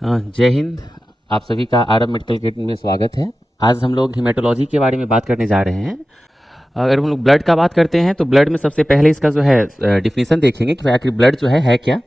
जय हिंद। आप सभी का आरब मेडिकल किट में स्वागत है। आज हम लोग हेमेटोलॉजी के बारे में बात करने जा रहे हैं। अगर हम लोग ब्लड का बात करते हैं तो ब्लड में सबसे पहले इसका जो है डिफिनीशन देखेंगे कि आखिर ब्लड जो है क्या।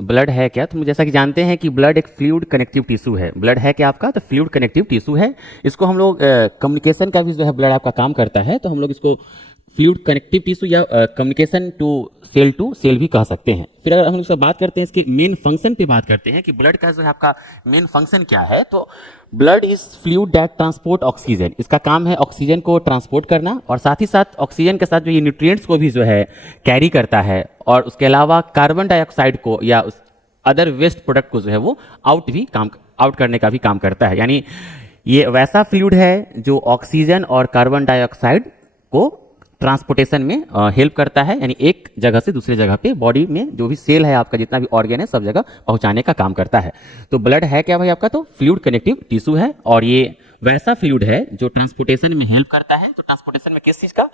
ब्लड है क्या, तो जैसा कि जानते हैं कि ब्लड एक फ्लूइड कनेक्टिव टिश्यू है। ब्लड है क्या आपका, तो फ्लूइड कनेक्टिव टिश्यू है। इसको हम लोग कम्युनिकेशन का भी जो है ब्लड आपका काम करता है, तो हम लोग इसको फ्लूइड कनेक्टिव टिश्यू या कम्युनिकेशन टू सेल भी कह सकते हैं। फिर अगर हम इसका बात करते हैं, इसके मेन फंक्शन पे बात करते हैं कि ब्लड का जो है आपका मेन फंक्शन क्या है, तो blood is fluid that transport oxygen. इसका काम है ऑक्सीजन को ट्रांसपोर्ट करना, और साथ ही साथ ऑक्सीजन के साथ जो ये न्यूट्रिएंट्स को भी जो है कैरी करता है, और उसके अलावा कार्बन डाइऑक्साइड को या अदर वेस्ट प्रोडक्ट को जो है वो आउट करने का भी काम करता है। यानी ये वैसा फ्लूइड है जो ऑक्सीजन और कार्बन डाइऑक्साइड को ट्रांसपोर्टेशन में हेल्प करता है, यानी एक जगह से दूसरे जगह पे बॉडी में जो भी सेल है आपका, जितना भी ऑर्गन है, सब जगह पहुंचाने का काम करता है। तो ब्लड है क्या भाई आपका, तो फ्लूइड कनेक्टिव टिश्यू है, और ये वैसा फ्लूइड है जो ट्रांसपोर्टेशन में हेल्प करता है। तो ट्रांसपोर्टेशन में किस चीज का,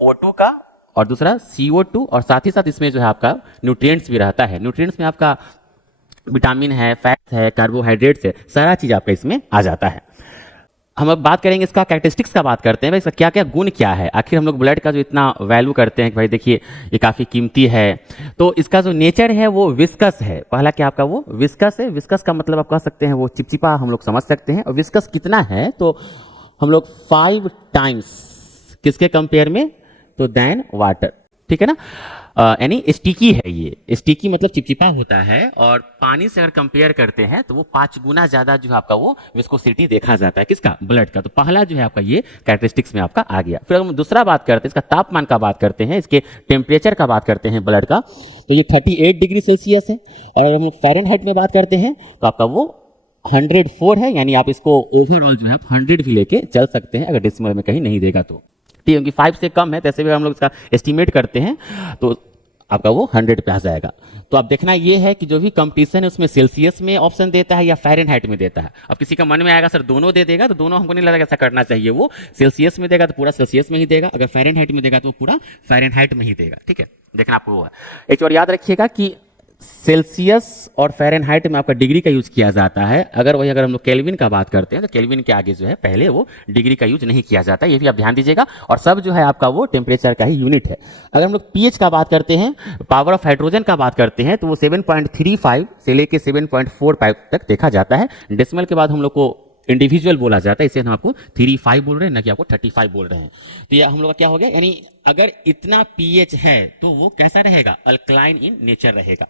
O2 का, और दूसरा CO2, और साथ ही साथ इसमें जो है आपका न्यूट्रिएंट्स भी रहता है। न्यूट्रिएंट्स में आपका विटामिन है, फैट्स है, कार्बोहाइड्रेट्स है, सारा चीज आपका इसमें आ जाता है। हम अब बात करेंगे इसका कैरेक्टरिस्टिक्स का बात करते हैं, भाई इसका क्या क्या गुण क्या है। आखिर हम लोग ब्लड का जो इतना वैल्यू करते हैं कि भाई देखिए ये काफ़ी कीमती है, तो इसका जो नेचर है वो विस्कस है। पहला क्या आपका वो विस्कस है। विस्कस का मतलब आप कह सकते हैं वो चिपचिपा, हम लोग समझ सकते हैं। और विस्कस कितना है, तो हम लोग 5 टाइम्स किसके कंपेयर में, तो देन वाटर, ठीक है ना। यानी स्टिकी है, ये स्टिकी मतलब चिपचिपा होता है, और पानी से अगर कंपेयर करते हैं तो वो 5 गुना ज्यादा जो है आपका वो विस्कोसिटी देखा जाता है, किसका, ब्लड का। तो पहला जो है आपका ये कैरेक्टरिस्टिक्स में आपका आ गया। फिर हम दूसरा बात करते हैं, इसका तापमान का बात करते हैं, इसके टेम्परेचर का बात करते हैं ब्लड का, तो ये 38 डिग्री सेल्सियस है। और अगर हम लोग फ़ारेनहाइट में बात करते हैं तो आपका वो 104 है, यानी आप इसको ओवरऑल जो है 100 भी लेके चल सकते हैं, अगर डेसिमल में कहीं नहीं देगा तो, ठीक है। क्योंकि 5 से कम है, तो ऐसे भी हम लोग इसका एस्टिमेट करते हैं तो आपका वो 100 पे आ जाएगा। तो आप देखना ये है कि जो भी कंपटीशन है उसमें सेल्सियस में ऑप्शन देता है या फ़ारेनहाइट में देता है। अब किसी का मन में आएगा सर दोनों दे देगा, तो दोनों हमको नहीं लगता ऐसा करना चाहिए। वो सेल्सियस में देगा तो पूरा सेल्सियस में ही देगा, अगर फ़ारेनहाइट में देगा तो पूरा फ़ारेनहाइट में ही देगा, ठीक है। देखना आपको वो है। एक और याद रखिएगा कि सेल्सियस और फ़ारेनहाइट में आपका डिग्री का यूज किया जाता है। अगर हम लोग केल्विन का बात करते हैं तो केल्विन के आगे जो है पहले वो डिग्री का यूज नहीं किया जाता, ये भी आप ध्यान दीजिएगा। और सब जो है आपका वो टेम्परेचर का ही यूनिट है। अगर हम लोग पीएच का बात करते हैं, पावर ऑफ हाइड्रोजन का बात करते हैं, तो वो 7.35 से लेके 7.45 तक देखा जाता है। डेसिमल के बाद हम लोग को इंडिविजुअल बोला जाता है, इसे हम आपको 35 बोल रहे हैं, ना कि आपको 35 बोल रहे हैं। तो यह हम लोग का क्या हो गया, यानी अगर इतना पीएच है तो वो कैसा रहेगा, अल्कलाइन इन नेचर रहेगा।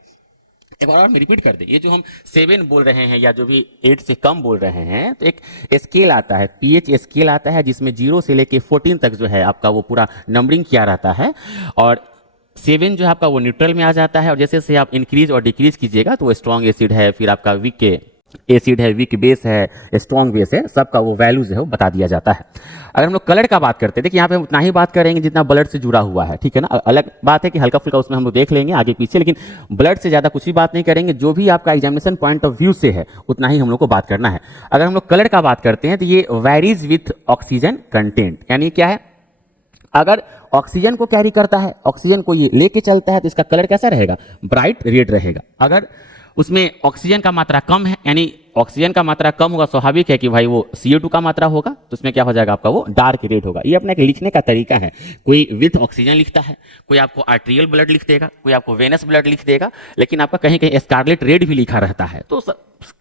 एक बार और मैं रिपीट कर दे, ये जो हम 7 बोल रहे हैं या जो भी 8 से कम बोल रहे हैं, तो एक स्केल आता है, पीएच स्केल आता है, जिसमें 0 से लेके 14 तक जो है आपका वो पूरा नंबरिंग किया रहता है। और 7 जो है आपका वो न्यूट्रल में आ जाता है, और जैसे जैसे आप इंक्रीज और डिक्रीज कीजिएगा तो वो स्ट्रॉन्ग एसिड है, फिर आपका वीक एसिड है, वीक बेस है, स्ट्रॉन्ग बेस है, सबका वो वैल्यूज है वो बता दिया जाता है। अगर हम लोग कलर का बात करते हैं, देखिए यहाँ पे हम उतना ही बात करेंगे जितना ब्लड से जुड़ा हुआ है, ठीक है ना। अलग बात है कि हल्का फुल्का उसमें हम लोग देख लेंगे आगे पीछे, लेकिन ब्लड से ज़्यादा कुछ भी बात नहीं करेंगे। जो भी आपका एग्जामिनेशन पॉइंट ऑफ व्यू से है उतना ही हम लोग को बात करना है। अगर हम लोग कलर का बात करते हैं तो ये वेरीज विथ ऑक्सीजन कंटेंट, यानी क्या है, अगर ऑक्सीजन को कैरी करता है, ऑक्सीजन को ये लेके चलता है, तो इसका कलर कैसा रहेगा, ब्राइट रेड रहेगा। अगर उसमें ऑक्सीजन का मात्रा कम है, यानी ऑक्सीजन का मात्रा कम होगा, स्वाभाविक है कि भाई वो CO2 का मात्रा होगा, तो उसमें क्या हो जाएगा आपका वो डार्क रेड होगा। ये अपना एक लिखने का तरीका है। कोई विथ ऑक्सीजन लिखता है, कोई आपको आर्ट्रियल ब्लड लिख देगा, कोई आपको वेनस ब्लड लिख देगा, लेकिन आपका कहीं कहीं स्कारलेट रेड भी लिखा रहता है। तो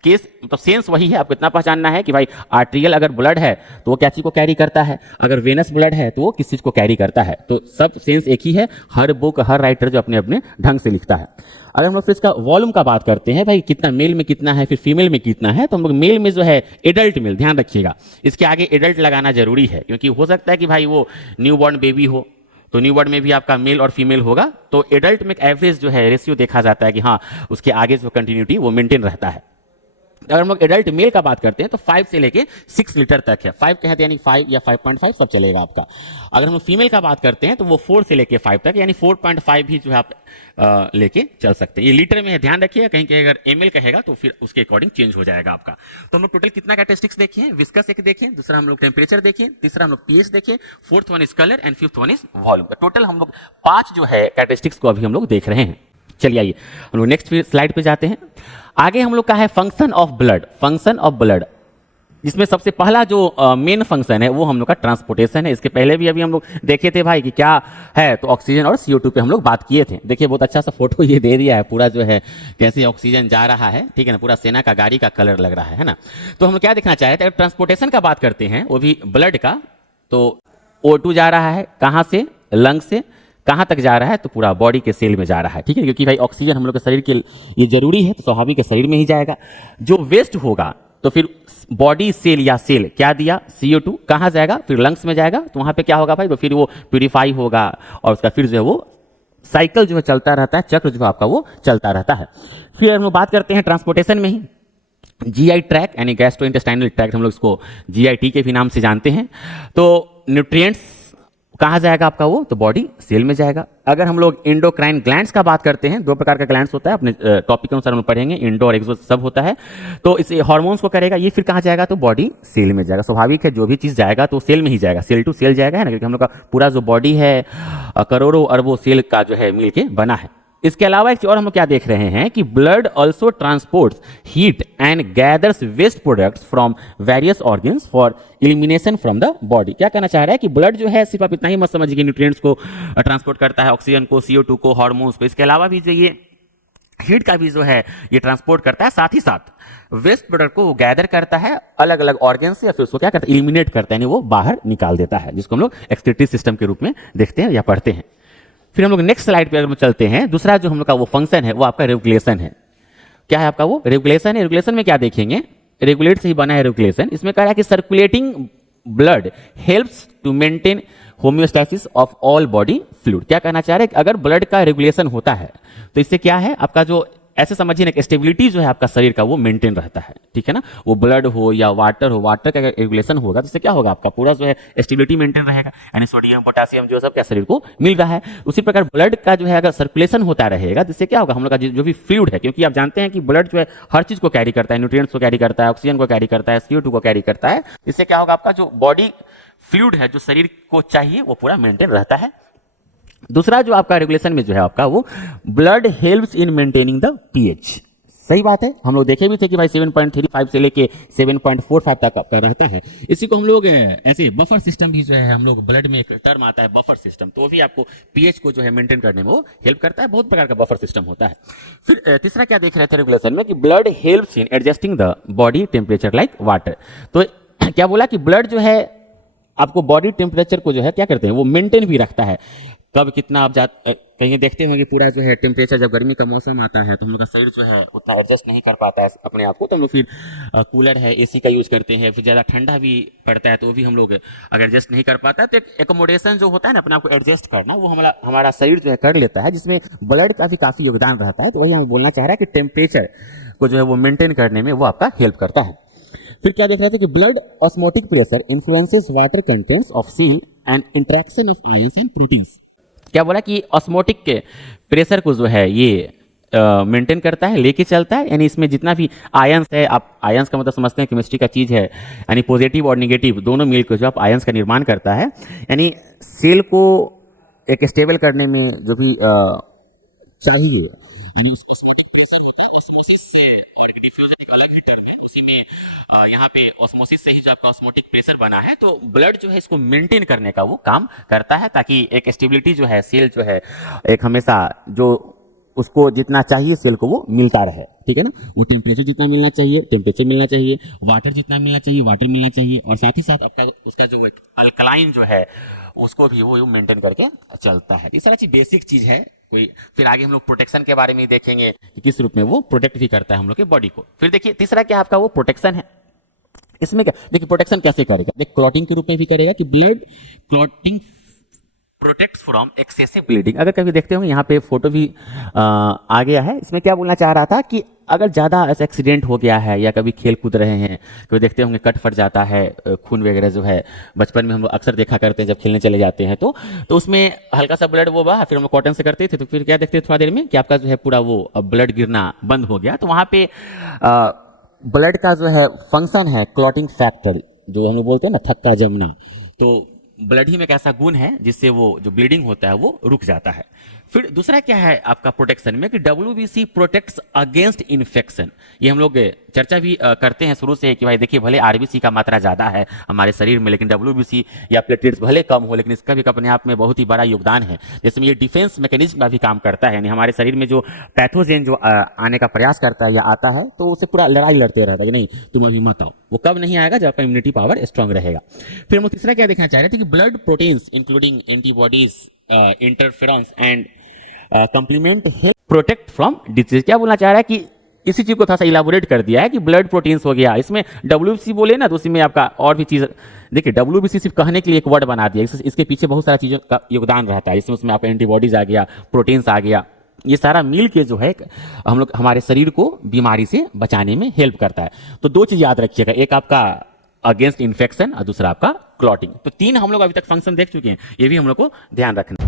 केस तो सेंस वही है, आपको इतना पहचानना है कि भाई आर्ट्रियल अगर ब्लड है तो वो क्या चीज को कैरी करता है, अगर वेनस ब्लड है तो वो किस चीज को कैरी करता है। तो सब सेंस एक ही है, हर बुक हर राइटर जो अपने अपने ढंग से लिखता है। अगर हम लोग फिर इसका वॉल्यूम का बात करते हैं, भाई कितना मेल में कितना है, फिर फीमेल में कितना है, तो हम लोग मेल में जो है एडल्ट मेल, ध्यान रखिएगा इसके आगे एडल्ट लगाना जरूरी है, क्योंकि हो सकता है कि भाई वो न्यू बॉर्न बेबी हो, तो न्यू बॉर्न में भी आपका मेल और फीमेल होगा। तो एडल्ट में एक एवरेज जो है रेशियो देखा जाता है कि हाँ उसके आगे जो कंटिन्यूटी वो मेंटेन रहता है। अगर हम लोग एडल्ट मेल का बात करते हैं तो 5 से लेके 6 लीटर तक है। 5 कहते हैं यानी 5 या 5.5 सब चलेगा आपका। अगर हम लोग फीमेल का बात करते हैं तो वो 4 से लेके 5 तक, यानी 4.5 भी जो है आप लेके चल सकते हैं। ये लीटर में है, ध्यान रखिए, कहीं कहीं अगर ml कहेगा तो फिर उसके अकॉर्डिंग चेंज हो जाएगा आपका। तो हम लोग टोटल कितना कैरेक्टरिस्टिक्स देखे, विस्कस एक देखे, दूसरा हम लोग टेम्परेचर देखे, तीसरा हम लोग पीएच देखे, fourth one is colour and fifth one is volume. Total हम लोग 5 जो है कैरेक्टरिस्टिक्स को अभी हम लोग देख रहे हैं। चलिए आइए हम लोग नेक्स्ट स्लाइड पे जाते हैं। आगे हम लोग का है function of blood. Function of blood, जिसमें सबसे पहला जो मेन फंक्शन है वो हम लोग का ट्रांसपोर्टेशन है। इसके पहले भी अभी हम लोग देखे थे भाई कि क्या है, तो ऑक्सीजन और CO2 पे हम लोग बात किए थे। देखिए बहुत अच्छा सा फोटो ये दे दिया है, पूरा जो है कैसे ऑक्सीजन जा रहा है, ठीक है ना, पूरा सेना का गाड़ी का कलर लग रहा है ना। तो हम लोग क्या देखना चाहते हैं, ट्रांसपोर्टेशन का बात करते हैं वो भी ब्लड का, तो O2 जा रहा है कहाँ से, लंग से कहाँ तक जा रहा है, तो पूरा बॉडी के सेल में जा रहा है, ठीक है, क्योंकि भाई ऑक्सीजन हम लोग के शरीर के ये जरूरी है, तो स्वाभाविक के शरीर में ही जाएगा। जो वेस्ट होगा तो फिर बॉडी सेल या सेल क्या दिया, CO2 कहाँ जाएगा, फिर लंग्स में जाएगा, तो वहाँ पे क्या होगा भाई, तो फिर वो प्यूरिफाई होगा और उसका फिर जो है वो साइकिल जो है चलता रहता है, चक्र जो है आपका वो चलता रहता है। फिर हम लोग बात करते हैं ट्रांसपोर्टेशन में ही GI ट्रैक यानी गैस्ट्रोइंटेस्टाइनल ट्रैक्ट, हम लोग इसको GIT के भी नाम से जानते हैं। तो न्यूट्रिएंट्स कहाँ जाएगा आपका वो, तो बॉडी सेल में जाएगा। अगर हम लोग एंडोक्राइन ग्लैंड्स का बात करते हैं, दो प्रकार का ग्लैंड्स होता है, अपने टॉपिक के अनुसार हम पढ़ेंगे, इंडो और एक्सो सब होता है। तो इस हार्मोन्स को करेगा, ये फिर कहाँ जाएगा, तो बॉडी सेल में जाएगा। स्वाभाविक है जो भी चीज़ जाएगा तो सेल में ही जाएगा, सेल टू सेल जाएगा, है ना, क्योंकि हम लोग का पूरा जो बॉडी है करोड़ों अरबों सेल का जो है मिलके बना है। इसके अलावा एक चीज और हम क्या देख रहे हैं कि blood also transports heat and gathers waste products from various organs for elimination from the body. क्या कहना चाह रहा है कि ब्लड जो है सिर्फ आप इतना ही मत समझिए कि न्यूट्रिएंट्स को ट्रांसपोर्ट करता है, ऑक्सीजन को, CO2 को, हार्मोन्स को, इसके अलावा भी जो ये हीट का भी जो है ये ट्रांसपोर्ट करता है, साथ ही साथ वेस्ट प्रोडक्ट को गैदर करता है अलग अलग ऑर्गन से, या फिर उसको क्या करता है, इलिमिनेट करता है, यानी वो बाहर निकाल देता है, जिसको हम लोग एक्सक्रीटरी सिस्टम के रूप में देखते हैं या पढ़ते हैं। फिर हम लोग नेक्स्ट स्लाइड पे अगर हम चलते हैं, दूसरा जो हम लोग का वो फंक्शन है वो आपका रेगुलेशन है। क्या है आपका वो रेगुलेशन है। रेगुलेशन में क्या देखेंगे, रेगुलेट से ही बना है रेगुलेशन। इसमें कह रहा है कि circulating blood helps to maintain homeostasis of all body fluid. क्या कहना चाह रहे हैं कि अगर ब्लड का रेगुलेशन होता है तो इससे क्या है, आपका जो ऐसे समझिए ना, स्टेबिलिटी जो है आपका शरीर का वो मेंटेन रहता है, ठीक है ना। वो ब्लड हो या वाटर हो, वाटर का रेगुलेशन होगा तो इससे क्या होगा, आपका पूरा जो है स्टेबिलिटी मेंटेन रहेगा, यानी सोडियम पोटेशियम जो सब क्या शरीर को मिल रहा है। उसी प्रकार ब्लड का जो है अगर सर्कुलेशन होता रहेगा तो इससे क्या होगा, हम लोग का जो भी फ्लूइड है, क्योंकि आप जानते हैं कि ब्लड जो है हर चीज को कैरी करता है, न्यूट्रिएंट्स को कैरी करता है, ऑक्सीजन को कैरी करता है, CO2 को कैरी करता है। इससे क्या होगा, आपका जो बॉडी फ्लूइड है जो शरीर को चाहिए वो पूरा मेंटेन रहता है। दूसरा जो आपका रेगुलेशन में जो है आपका वो blood helps in maintaining the pH। सही बात है, हम लोग देखे भी थे कि भाई 7.35 से लेके 7.45 तक आपका रहता है। इसी को हम लोग ऐसे बफर सिस्टम भी जो है, हम लोग ब्लड में एक टर्म आता है बफर सिस्टम, तो वो भी आपको pH को जो है मेंटेन करने में वो हेल्प करता है। बहुत प्रकार का बफर सिस्टम होता है। फिर तीसरा क्या देख रहे थे रेगुलेशन में कि blood helps in adjusting the body temperature like water. तो क्या बोला कि ब्लड जो है आपको बॉडी टेम्परेचर को जो है क्या करते हैं, वो मेंटेन भी रखता है। कब कितना आप कहीं देखते होंगे पूरा जो है टेम्परेचर, जब गर्मी का मौसम आता है तो हम लोग का शरीर जो है उतना एडजस्ट नहीं कर पाता है अपने आप को, तो हम लोग फिर कूलर है, AC का यूज करते हैं। फिर ज़्यादा ठंडा भी पड़ता है तो वो भी हम लोग अगर एडजस्ट नहीं कर पाता है, तो एक एकोमोडेशन जो होता है ना अपने आप को एडजस्ट करना, वो हमारा शरीर जो है कर लेता है, जिसमें ब्लड का भी काफ़ी योगदान रहता है। तो वही हम बोलना चाह रहा है कि टेम्परेचर को जो है वो मेंटेन करने में वो आपका हेल्प करता है। फिर क्या देख रहे थे कि blood osmotic pressure influences water contents of seal and interaction of ions and proteins. क्या बोला कि ऑस्मोटिक के प्रेशर को जो है ये मेंटेन करता है, लेके चलता है, यानी इसमें जितना भी आयंस है, आप आयंस का मतलब समझते हैं केमिस्ट्री का चीज़ है, यानी पॉजिटिव और निगेटिव दोनों मिलकर जो आप आयंस का निर्माण करता है, यानी सेल को एक स्टेबल करने में जो भी चाहिए, यानी उसको ऑस्मोटिक प्रेशर होता है। ऑस्मोसिस से और डिफ्यूजन एक अलग ही टर्म है, उसी में यहाँ पे ऑस्मोसिस से ही जो आपका ऑस्मोटिक प्रेशर बना है, तो ब्लड जो है इसको मेंटेन करने का वो काम करता है, ताकि एक स्टेबिलिटी जो है सेल जो है एक हमेशा जो उसको जितना चाहिए सेल को वो मिलता रहे, ठीक है ना। वो टेम्परेचर जितना मिलना चाहिए टेम्परेचर मिलना चाहिए, वाटर जितना मिलना चाहिए वाटर मिलना चाहिए, और साथ ही साथ आपका उसका जो अल्कलाइन जो है उसको भी वो मेंटेन करके चलता है। ये सारा चीज बेसिक चीज है कोई। फिर आगे हम लोग प्रोटेक्शन के बारे में देखेंगे कि किस रूप में वो प्रोटेक्ट भी करता है हम लोग के बॉडी को। फिर देखिए तीसरा क्या आपका वो प्रोटेक्शन है। इसमें क्या देखिए प्रोटेक्शन कैसे करेगा, देख क्लॉटिंग के रूप में भी करेगा कि blood clotting protect from excessive bleeding. अगर कभी देखते होंगे यहाँ पे फोटो भी आ गया है, इसमें क्या बोलना चाह रहा था कि अगर ज़्यादा ऐसा एक्सीडेंट हो गया है या कभी खेल कूद रहे हैं, कभी देखते होंगे कट फट जाता है, खून वगैरह जो है बचपन में हम लोग अक्सर देखा करते हैं जब खेलने चले जाते हैं, तो उसमें हल्का सा ब्लड वो बहा, फिर हम लोग कॉटन से करते थे, तो फिर क्या देखते थे थोड़ा देर में कि आपका जो है पूरा वो ब्लड गिरना बंद हो गया। तो वहाँ पे ब्लड का जो है फंक्शन है क्लॉटिंग फैक्टर, जो हम लोग बोलते हैं ना थक्का जमना, तो ब्लड ही में एक ऐसा गुण है जिससे वो जो ब्लीडिंग होता है वो रुक जाता है। फिर दूसरा क्या है आपका प्रोटेक्शन में कि WBC प्रोटेक्ट्स अगेंस्ट इन्फेक्शन। ये हम लोग चर्चा भी करते हैं शुरू से कि भाई देखिए भले RBC का मात्रा ज़्यादा है हमारे शरीर में, लेकिन WBC या प्लेटलेट्स भले कम हो, लेकिन इसका भी अपने आप में बहुत ही बड़ा योगदान है। जिसमें ये डिफेंस मैकेनिज्म का भी काम करता है, यानी हमारे शरीर में जो पैथोजेन जो आने का प्रयास करता है या आता है तो उससे पूरा लड़ाई लड़ते रहता है कि नहीं तुम अभी मत आओ। वो कब नहीं आएगा? जब आपका इम्यूनिटी पावर स्ट्रांग रहेगा। फिर हम तीसरा क्या देखना चाह रहे थे कि blood proteins including antibodies, interferons and complement help protect from disease. क्या बोलना चाह रहा है कि इसी चीज को थोड़ा सा इलाबोरेट कर दिया है कि ब्लड प्रोटीन्स हो गया, इसमें WBC बोले ना तो उसी में आपका और भी चीज। देखिए WBC सिर्फ कहने के लिए एक वर्ड बना दिया, इसके पीछे बहुत सारा चीजों का योगदान रहता है, जिसमें उसमें आपका एंटीबॉडीज आ गया, प्रोटीन्स आ गया, ये सारा मिल के जो है हम लोग हमारे शरीर को बीमारी से बचाने में हेल्प करता है। तो दो चीज याद रखिएगा, एक आपका अगेंस्ट इन्फेक्शन और दूसरा आपका क्लॉटिंग। तो तीन हम लोग अभी तक फंक्शन देख चुके हैं, ये भी हम लोग को ध्यान रखना।